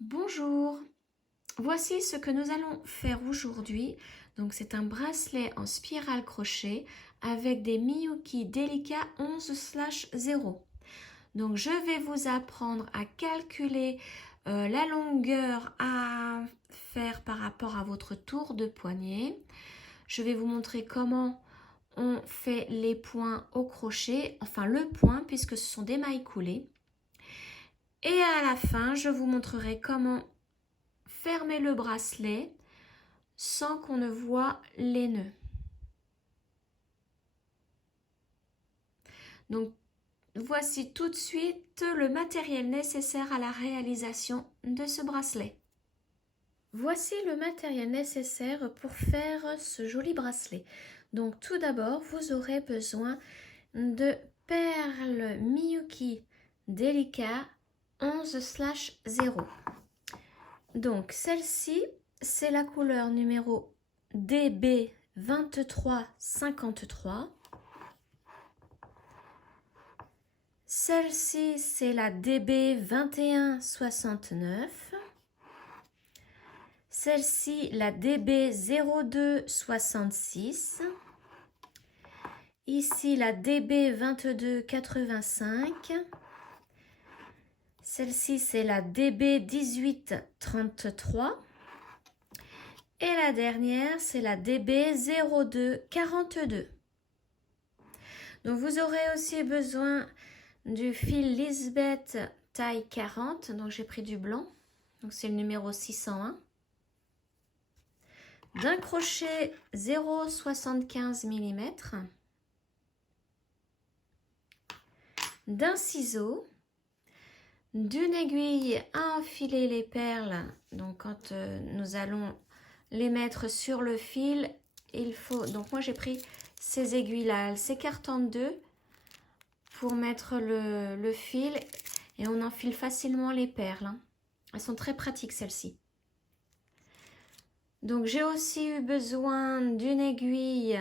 Bonjour, voici ce que nous allons faire aujourd'hui. Donc c'est un bracelet en spirale crochet avec des Miyuki Delica 11/0. Donc je vais vous apprendre à calculer la longueur à faire par rapport à votre tour de poignet. Je vais vous montrer comment on fait les points au crochet, enfin le point puisque ce sont des mailles coulées. Et à la fin, je vous montrerai comment fermer le bracelet sans qu'on ne voit les nœuds. Donc, voici tout de suite le matériel nécessaire à la réalisation de ce bracelet. Voici le matériel nécessaire pour faire ce joli bracelet. Donc, tout d'abord, vous aurez besoin de perles Miyuki Delica 11/0. Donc, celle-ci, c'est la couleur numéro DB2353. Celle-ci, c'est la DB2169. Celle-ci, la DB0266. Ici, la DB2285. Celle-ci, c'est la DB1833. Et la dernière, c'est la DB0242. Donc, vous aurez aussi besoin du fil Lisbeth taille 40. Donc, j'ai pris du blanc. Donc, c'est le numéro 601. D'un crochet 0,75 mm. D'un ciseau. D'une aiguille à enfiler les perles. Donc, quand nous allons les mettre sur le fil, il faut... Donc, moi, j'ai pris ces aiguilles-là. Elles s'écartent en deux pour mettre le fil et on enfile facilement les perles. Elles sont très pratiques, celles-ci. Donc, j'ai aussi eu besoin d'une aiguille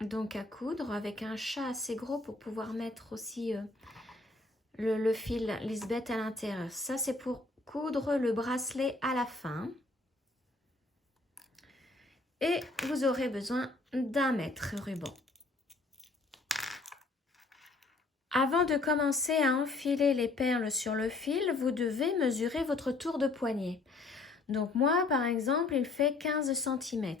donc à coudre avec un chat assez gros pour pouvoir mettre aussi le fil Lisbeth à l'intérieur. Ça, c'est pour coudre le bracelet à la fin. Et vous aurez besoin d'1 mètre ruban. Avant de commencer à enfiler les perles sur le fil, vous devez mesurer votre tour de poignet. Donc moi, par exemple, il fait 15 cm.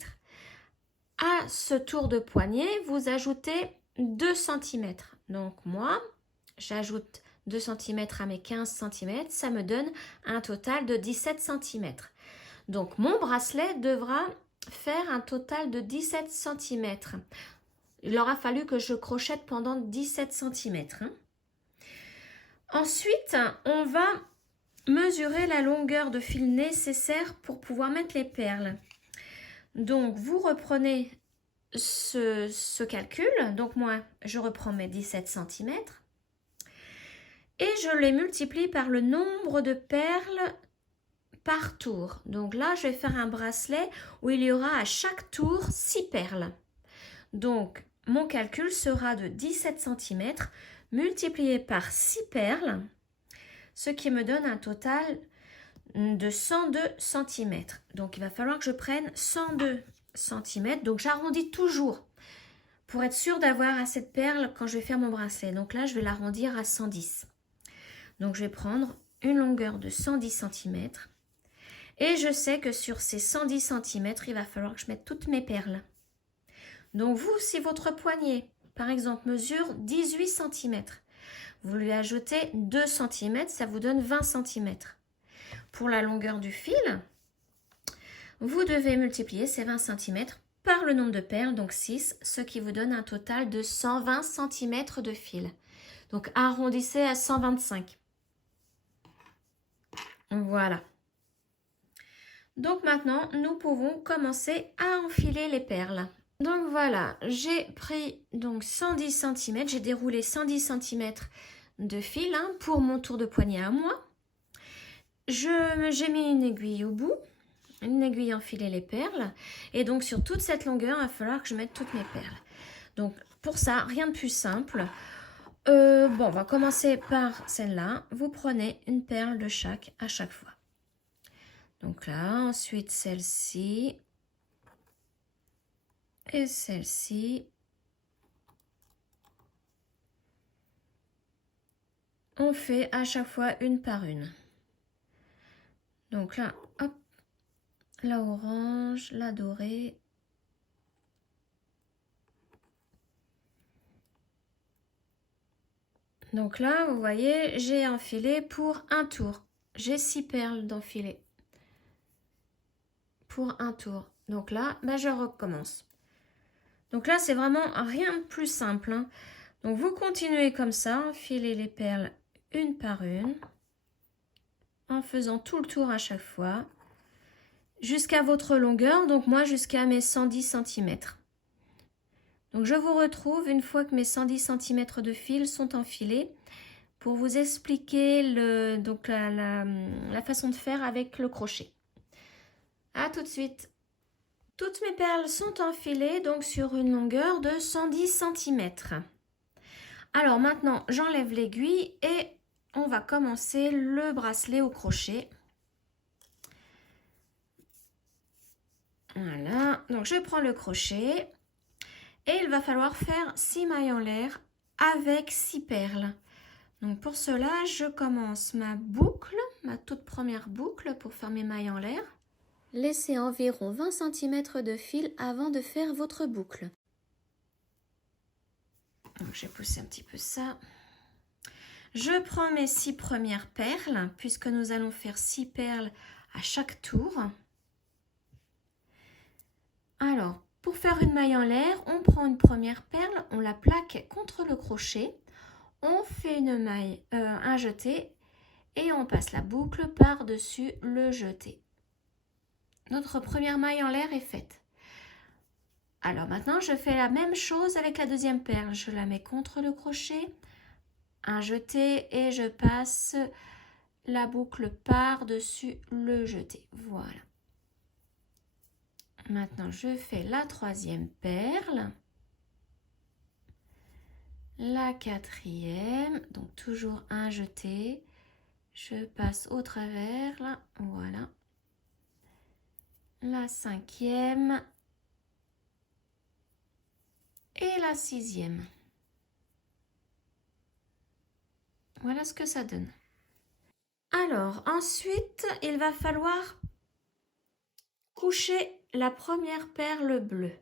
À ce tour de poignet, vous ajoutez 2 cm. Donc moi, j'ajoute 2 cm à mes 15 cm. Ça me donne un total de 17 cm. Donc mon bracelet devra faire un total de 17 cm. Il aura fallu que je crochette pendant 17 cm. Ensuite, on va mesurer la longueur de fil nécessaire pour pouvoir mettre les perles. Donc, vous reprenez ce calcul. Donc, moi, je reprends mes 17 cm. Et je les multiplie par le nombre de perles par tour. Donc là, je vais faire un bracelet où il y aura à chaque tour 6 perles. Donc, mon calcul sera de 17 cm multiplié par 6 perles, ce qui me donne un total de 102 cm. Donc, il va falloir que je prenne 102 cm. Donc, j'arrondis toujours pour être sûre d'avoir assez de perles quand je vais faire mon bracelet. Donc là, je vais l'arrondir à 110. Donc, je vais prendre une longueur de 110 cm. Et je sais que sur ces 110 cm, il va falloir que je mette toutes mes perles. Donc vous, si votre poignet, par exemple, mesure 18 cm, vous lui ajoutez 2 cm, ça vous donne 20 cm. Pour la longueur du fil, vous devez multiplier ces 20 cm par le nombre de perles, donc 6, ce qui vous donne un total de 120 cm de fil. Donc arrondissez à 125. Voilà. Donc maintenant, nous pouvons commencer à enfiler les perles. Donc voilà, j'ai pris donc 110 cm, j'ai déroulé 110 cm de fil pour mon tour de poignet à moi. J'ai mis une aiguille au bout, une aiguille enfiler les perles. Et donc sur toute cette longueur, il va falloir que je mette toutes mes perles. Donc pour ça, rien de plus simple. Bon, on va commencer par celle-là. Vous prenez une perle de chaque à chaque fois. Donc là, ensuite celle-ci et celle-ci. On fait à chaque fois une par une. Donc là, hop, la orange, la dorée. Donc là, vous voyez, j'ai enfilé pour un tour. J'ai 6 perles d'enfiler pour un tour. Donc là, ben je recommence. Donc là, c'est vraiment rien de plus simple, hein. Donc vous continuez comme ça, enfilez les perles une par une, en faisant tout le tour à chaque fois, jusqu'à votre longueur, donc moi jusqu'à mes 110 cm. Donc je vous retrouve une fois que mes 110 cm de fil sont enfilés pour vous expliquer la façon de faire avec le crochet. À tout de suite. Toutes mes perles sont enfilées donc sur une longueur de 110 cm. Alors maintenant, j'enlève l'aiguille et on va commencer le bracelet au crochet. Voilà, donc je prends le crochet et il va falloir faire 6 mailles en l'air avec 6 perles. Donc pour cela, je commence ma boucle, ma toute première boucle pour faire mes mailles en l'air. Laissez environ 20 cm de fil avant de faire votre boucle. Donc j'ai poussé un petit peu ça. Je prends mes 6 premières perles, puisque nous allons faire 6 perles à chaque tour. Alors, pour faire une maille en l'air, on prend une première perle, on la plaque contre le crochet, on fait une maille, un jeté, et on passe la boucle par-dessus le jeté. Notre première maille en l'air est faite. Alors maintenant, je fais la même chose avec la deuxième perle. Je la mets contre le crochet, un jeté et je passe la boucle par-dessus le jeté. Voilà. Maintenant, je fais la troisième perle, la quatrième, donc toujours un jeté. Je passe au travers, là, voilà. La cinquième et la sixième. Voilà ce que ça donne. Alors, ensuite, il va falloir coucher la première perle bleue.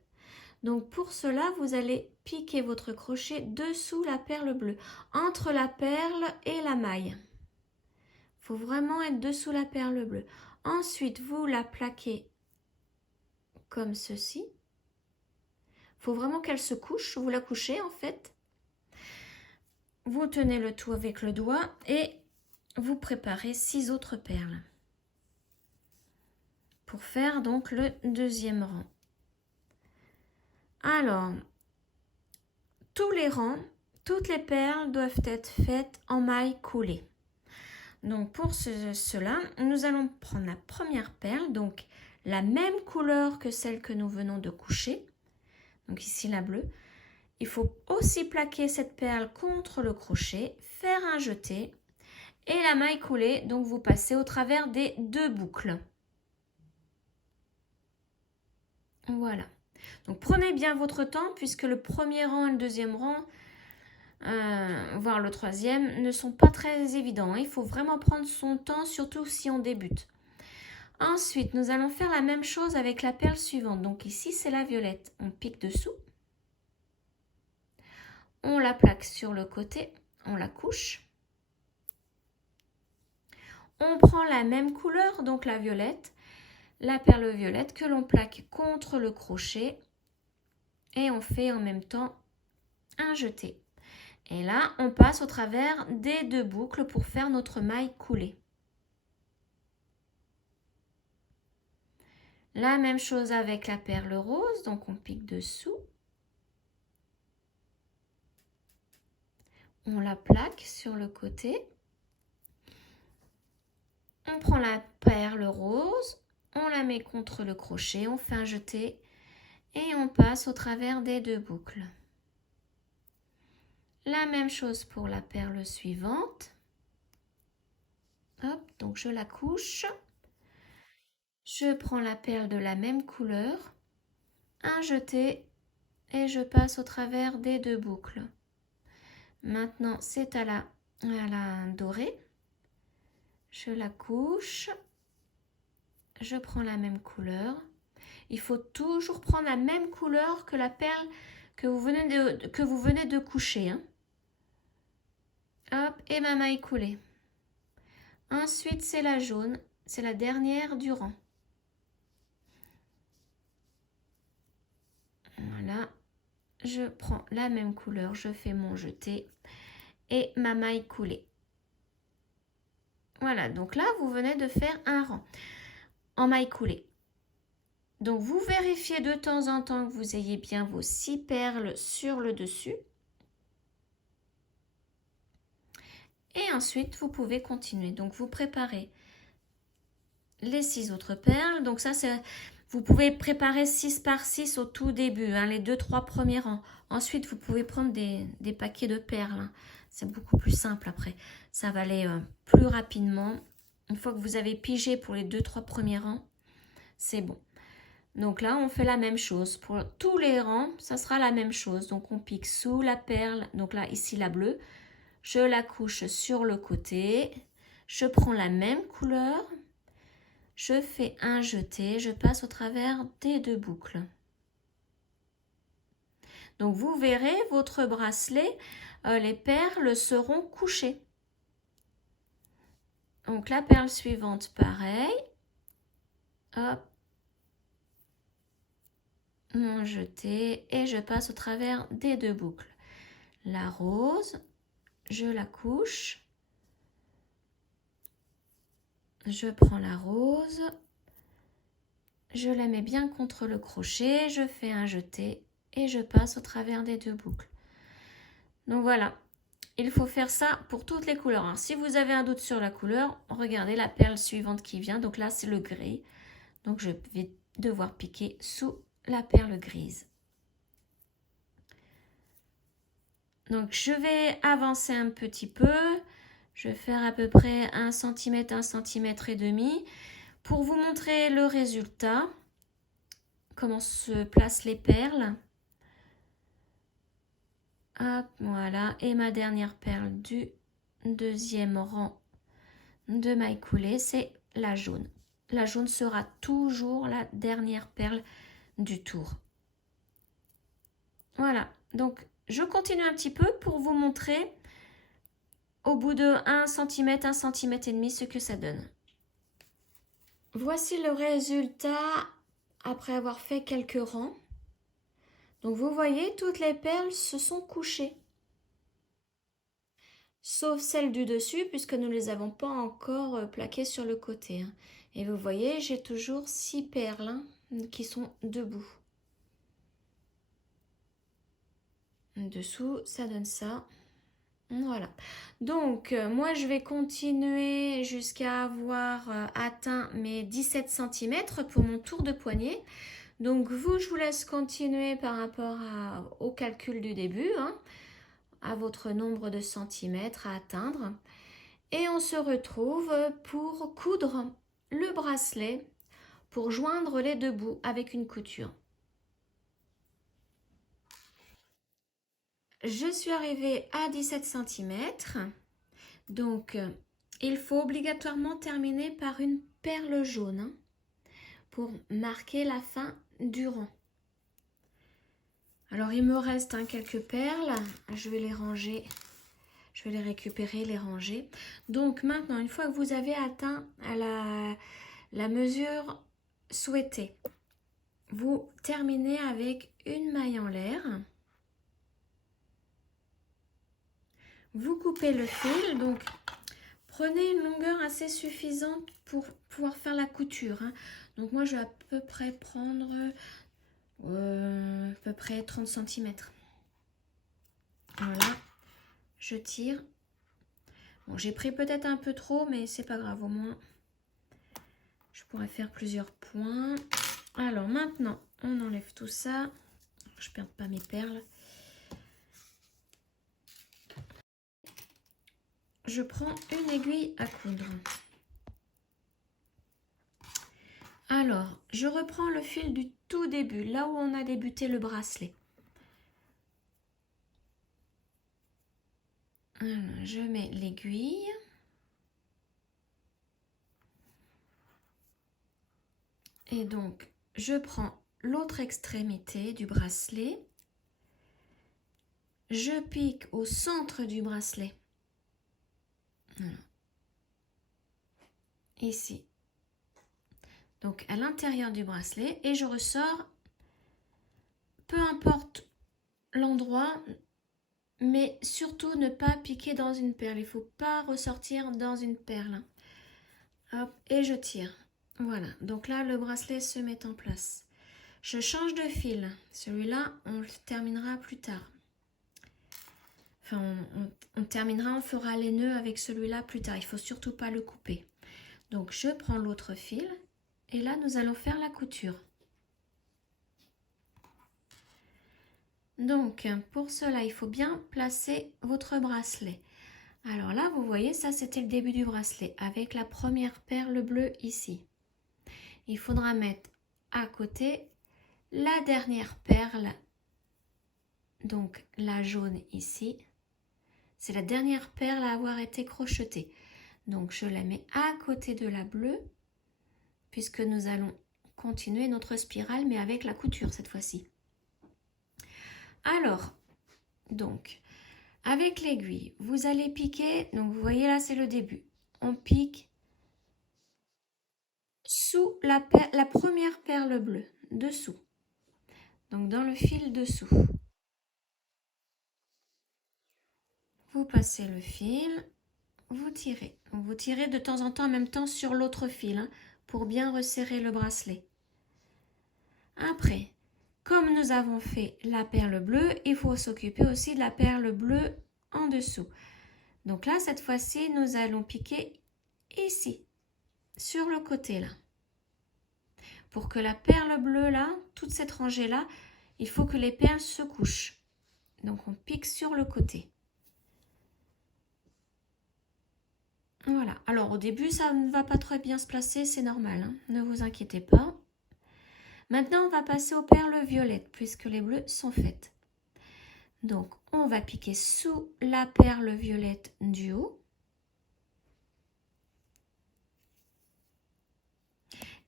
Donc pour cela, vous allez piquer votre crochet dessous la perle bleue, entre la perle et la maille. Il faut vraiment être dessous la perle bleue. Ensuite, vous la plaquez comme ceci. Il faut vraiment qu'elle se couche, vous la couchez en fait. Vous tenez le tout avec le doigt et vous préparez 6 autres perles pour faire donc le deuxième rang. Alors, tous les rangs, toutes les perles doivent être faites en maille coulée. Donc pour cela, nous allons prendre la première perle, donc la même couleur que celle que nous venons de coucher. Donc ici la bleue. Il faut aussi plaquer cette perle contre le crochet, faire un jeté et la maille coulée, donc vous passez au travers des 2 boucles. Voilà. Donc prenez bien votre temps puisque le premier rang et le deuxième rang, voire le troisième, ne sont pas très évidents. Il faut vraiment prendre son temps, surtout si on débute. Ensuite, nous allons faire la même chose avec la perle suivante. Donc ici, c'est la violette. On pique dessous. On la plaque sur le côté. On la couche. On prend la même couleur, donc la violette, la perle violette que l'on plaque contre le crochet. Et on fait en même temps un jeté. Et là, on passe au travers des 2 boucles pour faire notre maille coulée. La même chose avec la perle rose, donc on pique dessous. On la plaque sur le côté. On prend la perle rose, on la met contre le crochet, on fait un jeté et on passe au travers des 2 boucles. La même chose pour la perle suivante. Hop, donc je la couche. Je prends la perle de la même couleur, un jeté et je passe au travers des deux boucles. Maintenant, c'est à la dorée. Je la couche. Je prends la même couleur. Il faut toujours prendre la même couleur que la perle que vous venez de coucher. Hein. Hop, et ma maille coulée. Ensuite, c'est la jaune. C'est la dernière du rang. Voilà. Je prends la même couleur. Je fais mon jeté. Et ma maille coulée. Voilà, donc là, vous venez de faire un rang en maille coulée. Donc, vous vérifiez de temps en temps que vous ayez bien vos 6 perles sur le dessus. Et ensuite, vous pouvez continuer. Donc, vous préparez les 6 autres perles. Donc, ça, c'est... Vous pouvez préparer 6 par 6 au tout début, hein, les 2-3 premiers rangs. Ensuite, vous pouvez prendre des paquets de perles. Hein. C'est beaucoup plus simple après. Ça va aller plus rapidement. Une fois que vous avez pigé pour les 2-3 premiers rangs, c'est bon. Donc là, on fait la même chose. Pour tous les rangs, ça sera la même chose. Donc, on pique sous la perle. Donc là, ici, la bleue. Je la couche sur le côté. Je prends la même couleur. Je fais un jeté, je passe au travers des deux boucles. Donc vous verrez, votre bracelet, les perles seront couchées. Donc la perle suivante, pareil. Hop. Mon jeté et je passe au travers des deux boucles. La rose, je la couche. Je prends la rose. Je la mets bien contre le crochet, je fais un jeté et je passe au travers des deux boucles. Donc voilà, il faut faire ça pour toutes les couleurs. Alors, si vous avez un doute sur la couleur, regardez la perle suivante qui vient. Donc là, c'est le gris. Donc je vais devoir piquer sous la perle grise. Donc je vais avancer un petit peu. Je vais faire à peu près 1 cm, 1 cm et demi pour vous montrer le résultat. Comment se placent les perles. Hop, voilà. Et ma dernière perle du deuxième rang de maille coulée, c'est la jaune. La jaune sera toujours la dernière perle du tour. Voilà. Donc, je continue un petit peu pour vous montrer au bout de 1 cm, 1 cm et demi ce que ça donne. Voici le résultat après avoir fait quelques rangs. Donc vous voyez, toutes les perles se sont couchées. Sauf celles du dessus puisque nous ne les avons pas encore plaquées sur le côté. Hein. Et vous voyez, j'ai toujours 6 perles hein, qui sont debout. Dessous, ça donne ça. Voilà. Donc, moi, je vais continuer jusqu'à avoir atteint mes 17 cm pour mon tour de poignet. Donc, vous, je vous laisse continuer par rapport au calcul du début, hein, à votre nombre de centimètres à atteindre. Et on se retrouve pour coudre le bracelet, pour joindre les deux bouts avec une couture. Je suis arrivée à 17 cm. Donc, il faut obligatoirement terminer par une perle jaune hein, pour marquer la fin du rang. Alors, il me reste hein, quelques perles. Je vais les ranger. Je vais les récupérer, les ranger. Donc, maintenant, une fois que vous avez atteint la mesure souhaitée, vous terminez avec une maille en l'air. Vous coupez le fil, donc prenez une longueur assez suffisante pour pouvoir faire la couture. Hein. Donc moi je vais à peu près prendre à peu près 30 cm. Voilà, je tire. Bon, j'ai pris peut-être un peu trop, mais c'est pas grave, au moins je pourrais faire plusieurs points. Alors maintenant, on enlève tout ça. Je ne perds pas mes perles. je prends une aiguille à coudre. Alors, je reprends le fil du tout début, là où on a débuté le bracelet. Alors, je mets l'aiguille. Et donc, je prends l'autre extrémité du bracelet. Je pique au centre du bracelet. Voilà. Ici. Donc, à l'intérieur du bracelet. Et je ressors, peu importe l'endroit, mais surtout ne pas piquer dans une perle. Il ne faut pas ressortir dans une perle. Hop, et je tire. Voilà, donc là, le bracelet se met en place. Je change de fil. Celui-là, on le terminera plus tard. Enfin, on terminera, on fera les nœuds avec celui-là plus tard. Il ne faut surtout pas le couper. Donc, je prends l'autre fil. Et là, nous allons faire la couture. Donc, pour cela, il faut bien placer votre bracelet. Alors là, vous voyez, ça, c'était le début du bracelet avec la première perle bleue ici. Il faudra mettre à côté la dernière perle, donc la jaune ici. C'est la dernière perle à avoir été crochetée. Donc, je la mets à côté de la bleue, puisque nous allons continuer notre spirale, mais avec la couture cette fois-ci. Alors, donc, avec l'aiguille, vous allez piquer, donc vous voyez là, c'est le début. On pique sous la première perle bleue, dessous. Donc, dans le fil dessous. Vous passez le fil, vous tirez. Donc, vous tirez de temps en temps en même temps sur l'autre fil, hein, pour bien resserrer le bracelet. Après, comme nous avons fait la perle bleue, il faut s'occuper aussi de la perle bleue en dessous. Donc là, cette fois-ci, nous allons piquer ici, sur le côté là. Pour que la perle bleue là, toute cette rangée là, il faut que les perles se couchent. Donc on pique sur le côté. Voilà. Alors au début, ça ne va pas très bien se placer, c'est normal, hein. Ne vous inquiétez pas. Maintenant, on va passer aux perles violettes, puisque les bleues sont faites. Donc, on va piquer sous la perle violette du haut.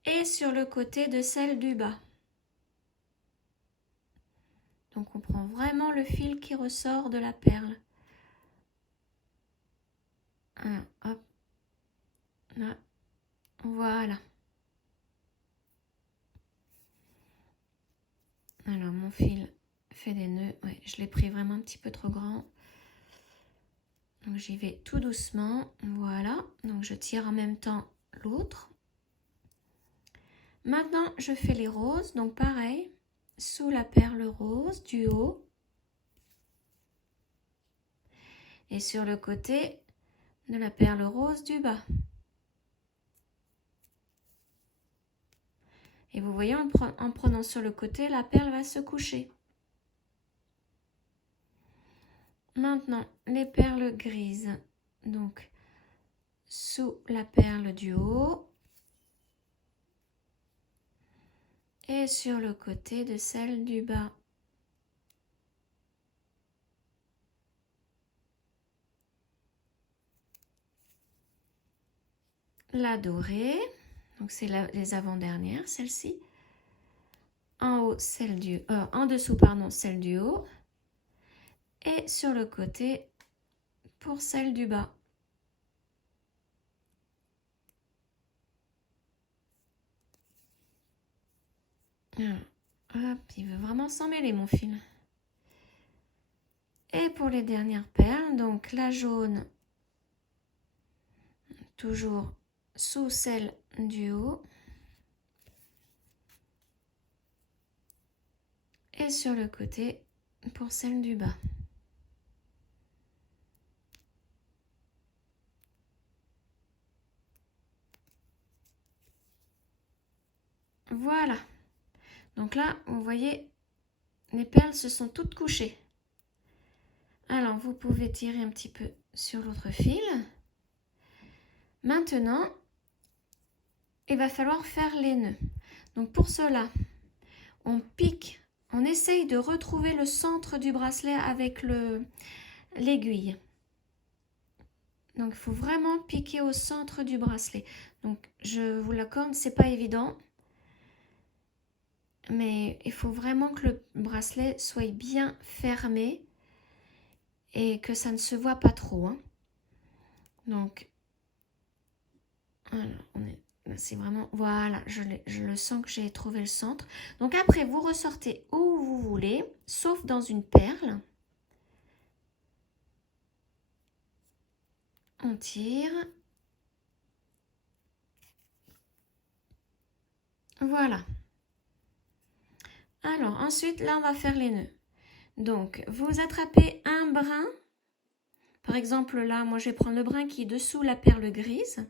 Et sur le côté de celle du bas. Donc, on prend vraiment le fil qui ressort de la perle. Hop. Là. Voilà. Alors, mon fil fait des nœuds. Ouais, je l'ai pris vraiment un petit peu trop grand. Donc, j'y vais tout doucement. Voilà. Donc, je tire en même temps l'autre. Maintenant, je fais les roses. Donc, pareil, sous la perle rose du haut. Et sur le côté de la perle rose du bas. Et vous voyez, en prenant sur le côté, la perle va se coucher. Maintenant, les perles grises. Donc, sous la perle du haut. Et sur le côté de celle du bas. La dorée. Donc, c'est les avant-dernières, celle-ci. En haut, en dessous, pardon, celle du haut. Et sur le côté, pour celle du bas. Alors, hop, il veut vraiment s'en mêler, mon fil. Et pour les dernières perles, donc la jaune, toujours sous celle du haut. Et sur le côté, pour celle du bas. Voilà. Donc là, vous voyez, les perles se sont toutes couchées. Alors, Alors, vous pouvez tirer un petit peu sur l'autre fil. Maintenant, il va falloir faire les nœuds. Donc, pour cela, on pique, on essaye de retrouver le centre du bracelet avec l'aiguille. Donc, il faut vraiment piquer au centre du bracelet. Donc, je vous l'accorde, c'est pas évident. Mais il faut vraiment que le bracelet soit bien fermé et que ça ne se voit pas trop. Hein. Donc, c'est vraiment... Voilà, je le sens que j'ai trouvé le centre. Donc après, vous ressortez où vous voulez, sauf dans une perle. On tire. Voilà. Alors, ensuite, là, on va faire les nœuds. Donc, vous attrapez un brin. Par exemple, là, moi, je vais prendre le brin qui est dessous la perle grise.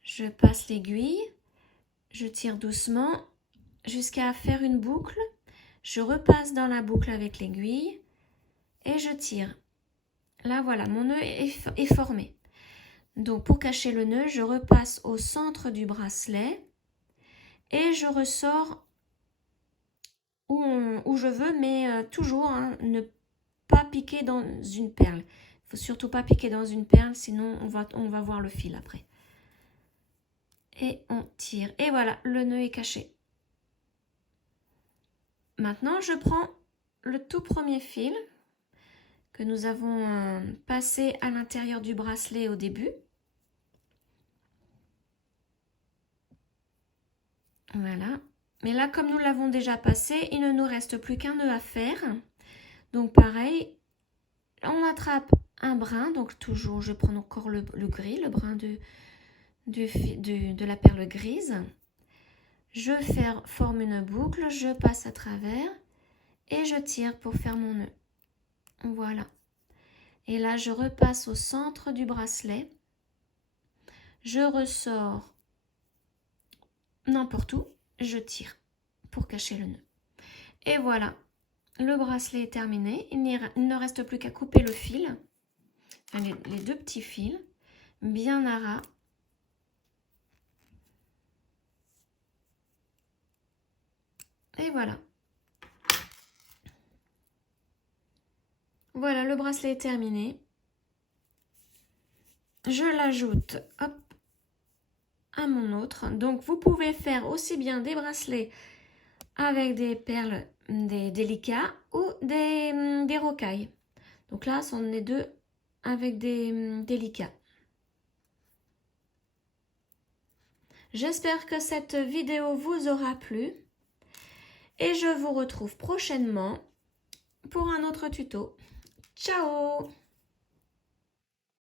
Je passe l'aiguille. Je tire doucement jusqu'à faire une boucle. Je repasse dans la boucle avec l'aiguille et je tire. Là, voilà, mon nœud est formé. Donc, pour cacher le nœud, je repasse au centre du bracelet et je ressors où je veux, mais toujours hein, ne pas piquer dans une perle. Il ne faut surtout pas piquer dans une perle, sinon on va voir le fil après. Et on tire. Et voilà, le nœud est caché. Maintenant, je prends le tout premier fil que nous avons passé à l'intérieur du bracelet au début. Voilà. Mais là, comme nous l'avons déjà passé, il ne nous reste plus qu'un nœud à faire. Donc pareil, on attrape un brin. Donc toujours, je prends encore le gris, le brin de la perle grise. Je forme une boucle, je passe à travers et je tire pour faire mon nœud. Voilà. Et là, je repasse au centre du bracelet. Je ressors n'importe où, je tire pour cacher le nœud. Et voilà, le bracelet est terminé. Il ne reste plus qu'à couper le fil, enfin, les deux petits fils, bien à ras. Et voilà. Voilà, le bracelet est terminé. Je l'ajoute, hop, à mon autre. Donc, vous pouvez faire aussi bien des bracelets avec des perles, des délicats ou des rocailles. Donc là, ce sont les deux avec des délicats. J'espère que cette vidéo vous aura plu et je vous retrouve prochainement pour un autre tuto. Ciao!